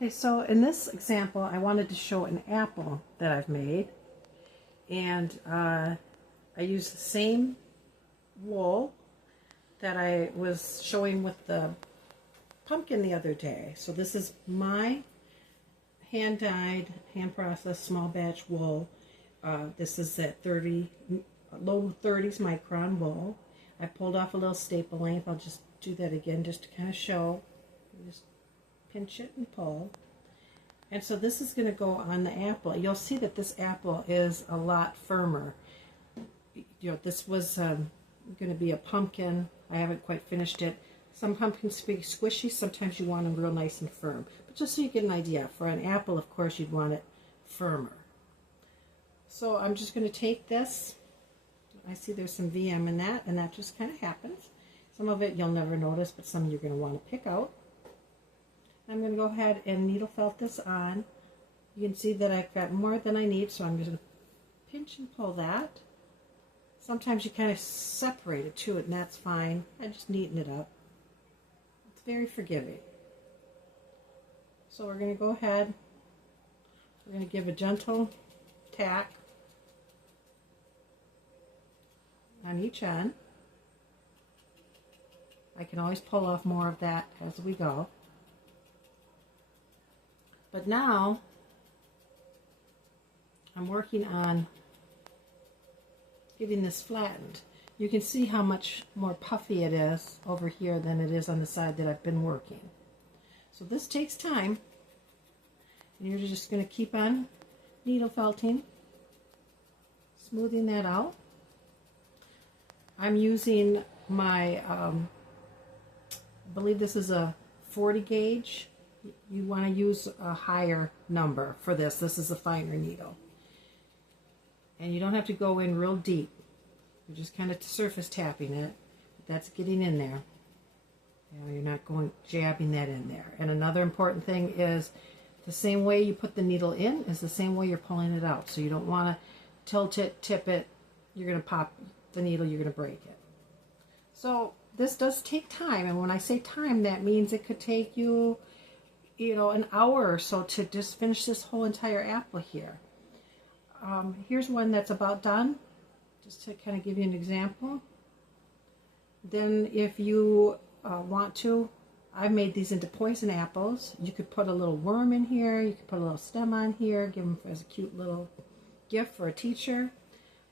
Okay, so in this example, I wanted to show an apple that I've made. And I used the same wool that I was showing with the pumpkin the other day. So this is my hand-dyed, hand-processed small batch wool. This is at low 30s micron wool. I pulled off a little staple length. I'll just do that again just to kind of show. Just pinch it and pull. And so this is going to go on the apple. You'll see that this apple is a lot firmer. You know, this was going to be a pumpkin. I haven't quite finished it. Some pumpkins be squishy. Sometimes you want them real nice and firm. But just so you get an idea, for an apple, of course, you'd want it firmer. So I'm just going to take this. I see there's some VM in that, and that just kind of happens. Some of it you'll never notice, but some you're going to want to pick out. I'm going to go ahead and needle felt this on. You can see that I've got more than I need, so I'm just going to pinch and pull that. Sometimes you kind of separate it too, and that's fine. I just neaten it up. It's very forgiving. So we're going to go ahead. We're going to give a gentle tack on each end. I can always pull off more of that as we go. But now I'm working on getting this flattened. You can see how much more puffy it is over here than it is on the side that I've been working. So this takes time. And you're just going to keep on needle felting, smoothing that out. I'm using my, I believe this is a 40 gauge. You want to use a higher number for this. This is a finer needle. And you don't have to go in real deep. You're just kind of surface tapping it. That's getting in there. You know, you're not going jabbing that in there. And another important thing is the same way you put the needle in is the same way you're pulling it out. So you don't want to tilt it, tip it. You're going to pop the needle, you're going to break it. So this does take time. And when I say time, that means it could take you, you know, an hour or so to just finish this whole entire apple here. Here's one that's about done, just to kind of give you an example. Then if you want to, I've made these into poison apples. You could put a little worm in here, you could put a little stem on here, give them as a cute little gift for a teacher.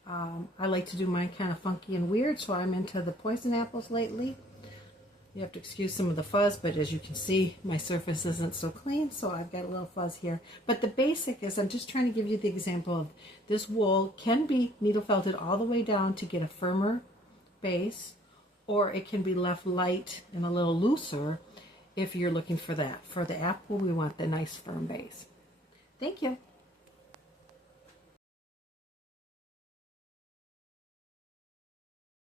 I like to do mine kind of funky and weird, so I'm into the poison apples lately. You have to excuse some of the fuzz, but as you can see, my surface isn't so clean, so I've got a little fuzz here. But the basic is, I'm just trying to give you the example of this wool can be needle felted all the way down to get a firmer base, or it can be left light and a little looser if you're looking for that. For the apple, we want the nice firm base. Thank you.